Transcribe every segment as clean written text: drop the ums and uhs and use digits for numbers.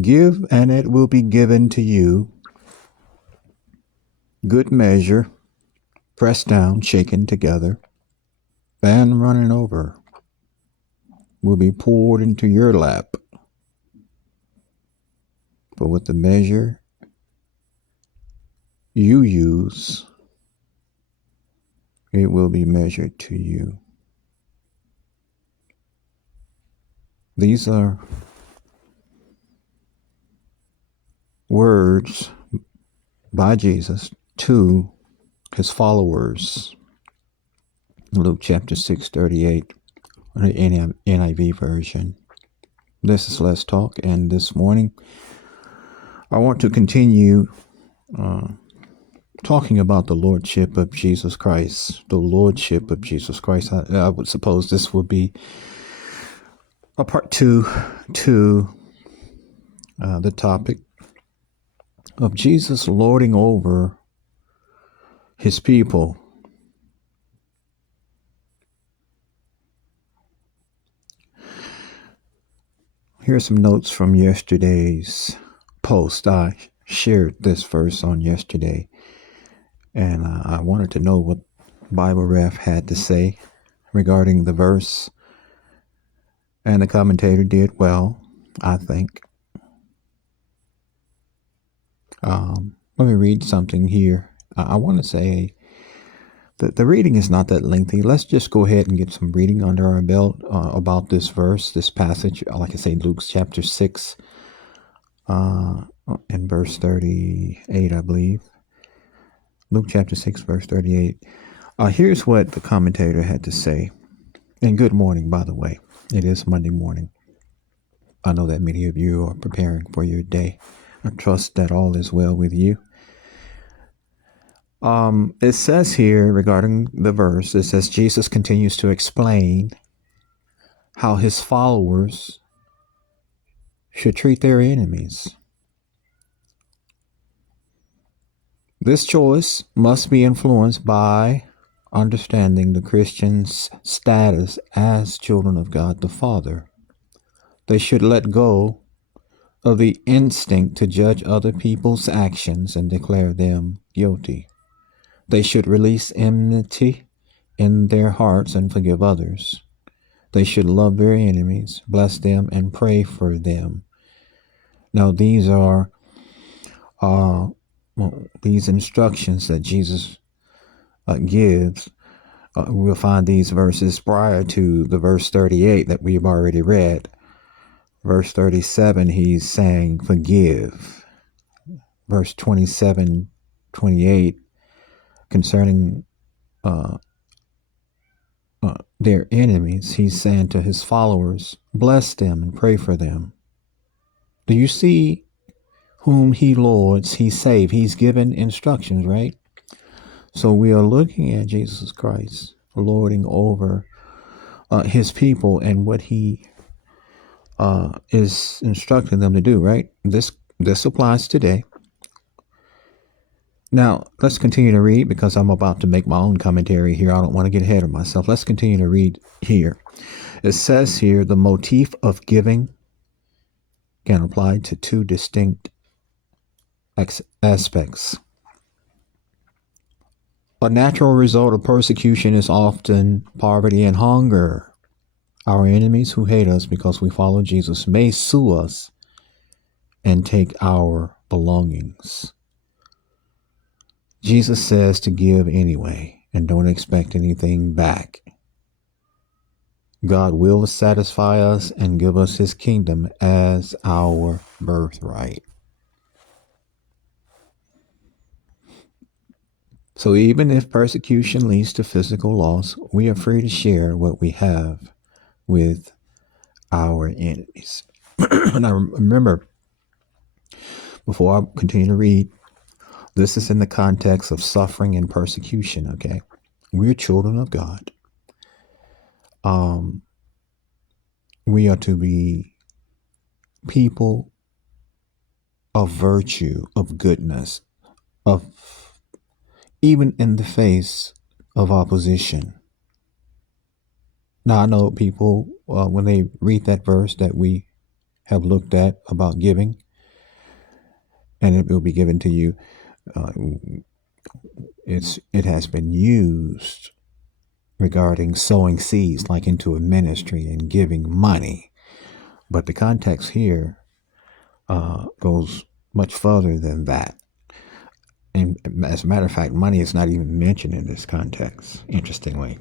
Give, and it will be given to you. Good measure, pressed down, shaken together, and running over, will be poured into your lap. For with the measure you use, it will be measured to you. These are words by Jesus to his followers. Luke chapter 6:38, the NIV version. This is Let's Talk, and this morning I want to continue talking about the Lordship of Jesus Christ. The Lordship of Jesus Christ. I would suppose this would be a part two to the topic of Jesus lording over his people. Here are some notes from yesterday's post. I shared this verse on yesterday, and I wanted to know what Bible Ref had to say regarding the verse. And the commentator did well, I think. Let me read something here. I want to say that the reading is not that lengthy. Let's just go ahead and get some reading under our belt about this verse, this passage. Like I say, Luke chapter 6 and verse 38, I believe. Luke chapter 6, verse 38. Here's what the commentator had to say. And good morning, by the way. It is Monday morning. I know that many of you are preparing for your day. I trust that all is well with you. It says here regarding the verse, it says Jesus continues to explain how his followers should treat their enemies. This choice must be influenced by understanding the Christian's status as children of God the Father. They should let go of the instinct to judge other people's actions and declare them guilty. They should release enmity in their hearts and forgive others. They should love their enemies, bless them, and pray for them. Now, these are these instructions that Jesus gives. We'll find these verses prior to the verse 38 that we've already read. Verse 37, he's saying, forgive. Verse 27, 28, concerning their enemies, he's saying to his followers, bless them and pray for them. Do you see whom he lords, he saves? He's given instructions, right? So we are looking at Jesus Christ lording over his people and what he is instructing them to do, right? This applies today. Now, let's continue to read because I'm about to make my own commentary here. I don't want to get ahead of myself. Let's continue to read here. It says here, the motif of giving can apply to two distinct aspects. A natural result of persecution is often poverty and hunger. Our enemies who hate us because we follow Jesus may sue us and take our belongings. Jesus says to give anyway and don't expect anything back. God will satisfy us and give us his kingdom as our birthright. So even if persecution leads to physical loss, we are free to share what we have with our enemies. And I remember, before I continue to read, this is in the context of suffering and persecution, okay? We're children of God. We are to be people of virtue, of goodness, of even in the face of opposition. Now, I know people, when they read that verse that we have looked at about giving, and it will be given to you. Uh, it has been used regarding sowing seeds, like into a ministry and giving money. But the context here goes much further than that. And as a matter of fact, money is not even mentioned in this context, interestingly.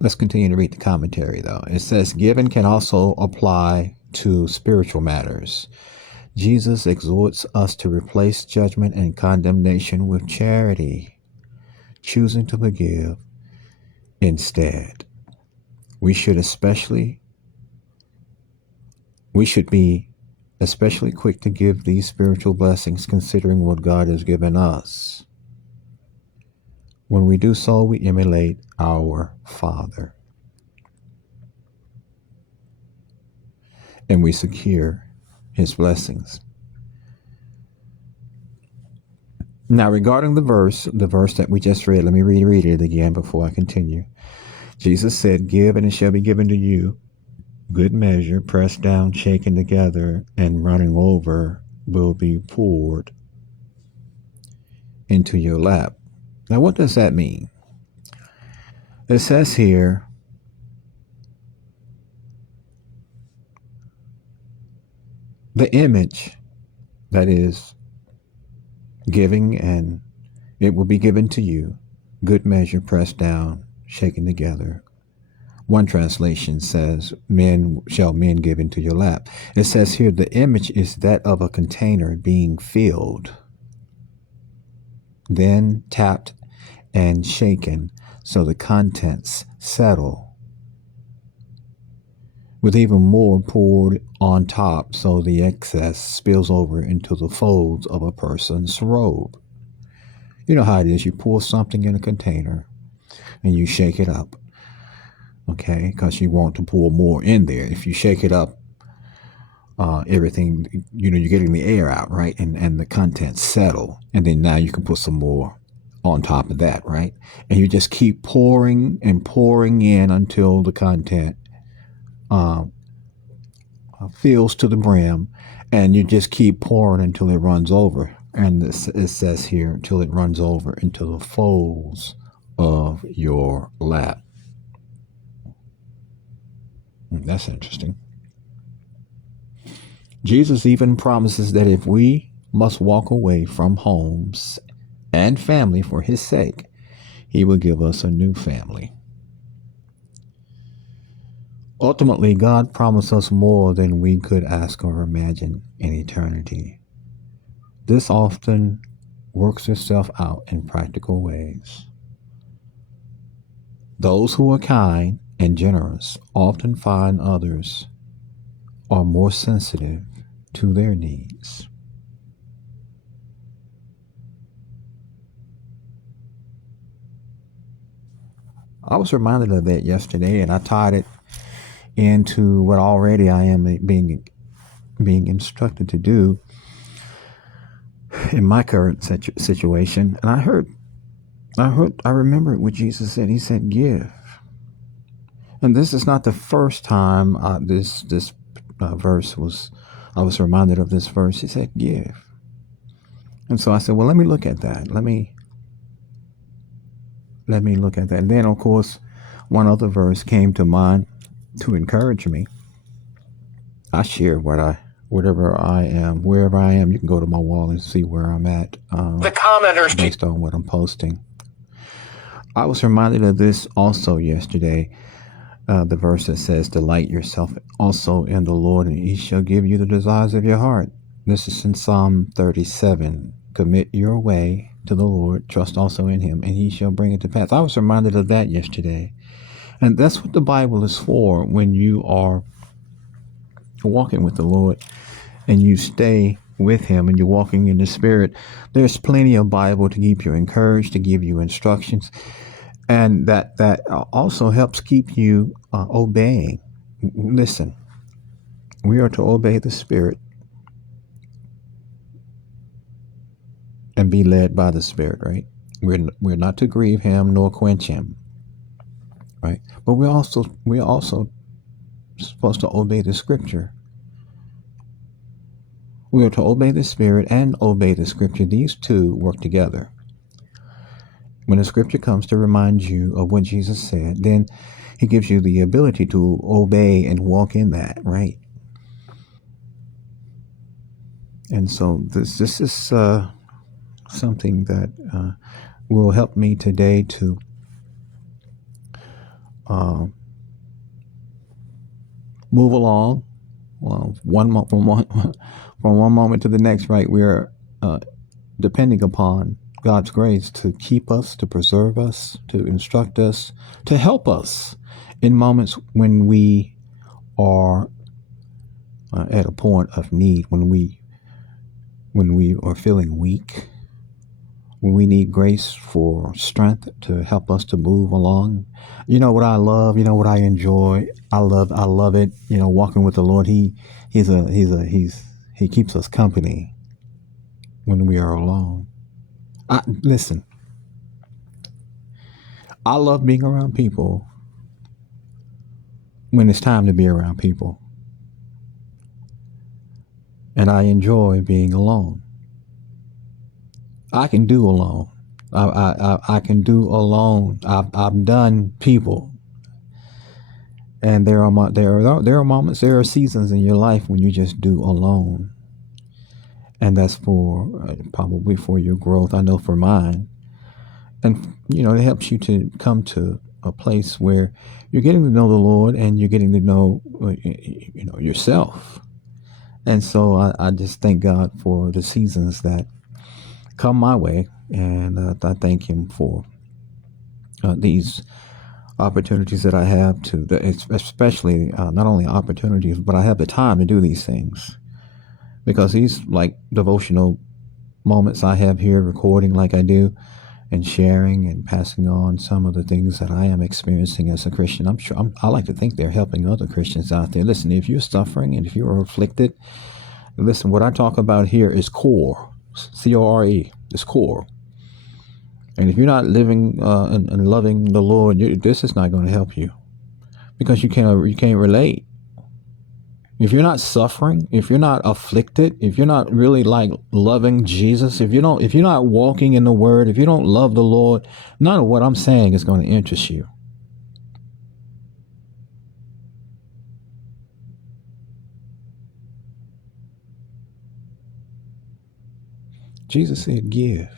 Let's continue to read the commentary, though. It says, giving can also apply to spiritual matters. Jesus exhorts us to replace judgment and condemnation with charity, choosing to forgive instead. We should be especially quick to give these spiritual blessings, considering what God has given us. When we do so, we emulate our Father, and we secure his blessings. Now, regarding the verse that we just read, let me reread it again before I continue. Jesus said, give and it shall be given to you. Good measure, pressed down, shaken together, and running over will be poured into your lap. Now, what does that mean? It says here, the image, that is, giving, and it will be given to you. Good measure, pressed down, shaken together. One translation says, men give into your lap. It says here, the image is that of a container being filled, then tapped and shaken so the contents settle, with even more poured on top so the excess spills over into the folds of a person's robe. You know how it is. You pour something in a container and you shake it up, okay, because you want to pour more in there. If you shake it up, everything, you're getting the air out, right? And the contents settle. And then now you can put some more on top of that, right? And you just keep pouring and pouring in until the content fills to the brim, and you just keep pouring until it runs over. And it says here, until it runs over into the folds of your lap. That's interesting. Jesus even promises that if we must walk away from homes and family for his sake, he will give us a new family. Ultimately, God promised us more than we could ask or imagine in eternity. This often works itself out in practical ways. Those who are kind and generous often find others are more sensitive to their needs. I was reminded of that yesterday, and I tied it into what already I am being instructed to do in my current situation. And I remember what Jesus said. He said, give. And this is not the first time this verse I was reminded of this verse. He said, give. And so I said, well, let me look at that. Let me look at that. And then, of course, one other verse came to mind to encourage me. I share wherever I am. You can go to my wall and see where I'm at. The commenters, based on what I'm posting. I was reminded of this also yesterday. The verse that says, delight yourself also in the Lord, and he shall give you the desires of your heart. This is in Psalm 37. Commit your way to the Lord, trust also in him, and he shall bring it to pass. I was reminded of that yesterday. And that's what the Bible is for. When you are walking with the Lord and you stay with him and you're walking in the Spirit, there's plenty of Bible to keep you encouraged, to give you instructions. And that also helps keep you obeying. Listen, we are to obey the Spirit and be led by the Spirit, right? We're not to grieve him nor quench him, right? But we're also supposed to obey the Scripture. We are to obey the Spirit and obey the Scripture. These two work together. When the Scripture comes to remind you of what Jesus said, then He gives you the ability to obey and walk in that, right? And so this is something that will help me today to move along. Well, from one moment to the next, right? We're depending upon God's grace to keep us, to preserve us, to instruct us, to help us in moments when we are at a point of need, when we are feeling weak, when we need grace for strength to help us to move along. You know what I love, you know what I enjoy. I love it. You know, walking with the Lord. He keeps us company when we are alone. Listen, I love being around people when it's time to be around people. And I enjoy being alone. I can do alone. I can do alone. I've done people, and there are moments, there are seasons in your life when you just do alone, and that's for probably for your growth. I know for mine, and you know it helps you to come to a place where you're getting to know the Lord and you're getting to know yourself. And so I just thank God for the seasons that come my way, and I thank Him for these opportunities that I have to, especially not only opportunities, but I have the time to do these things, because these like devotional moments I have here, recording like I do, and sharing and passing on some of the things that I am experiencing as a Christian. I like to think they're helping other Christians out there. Listen, if you're suffering and if you're afflicted, listen, what I talk about here is core, C-O-R-E, it's core. And if you're not living and loving the Lord, this is not going to help you, because you can't relate. If you're not suffering, if you're not afflicted, if you're not really like loving Jesus, if you're not walking in the Word, if you don't love the Lord, none of what I'm saying is going to interest you. Jesus said, "Give."